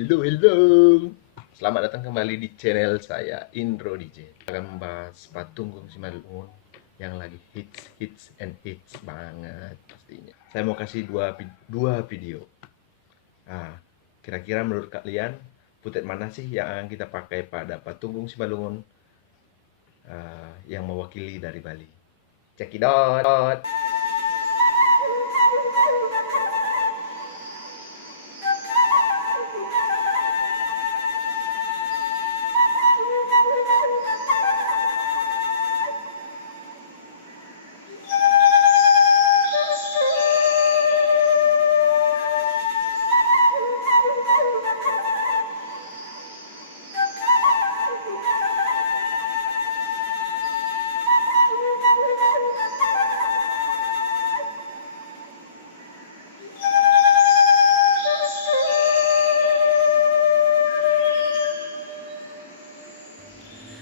Hello, hello. Selamat datang kembali di channel saya, Indro DJ. Akan membahas patung Gung Simalungun yang lagi hits and hits banget pastinya. Saya mau kasih dua video. Nah, kira-kira menurut kalian footage mana sih yang akan kita pakai pada patung Gung Simalungun yang mewakili dari Bali? Cekidot.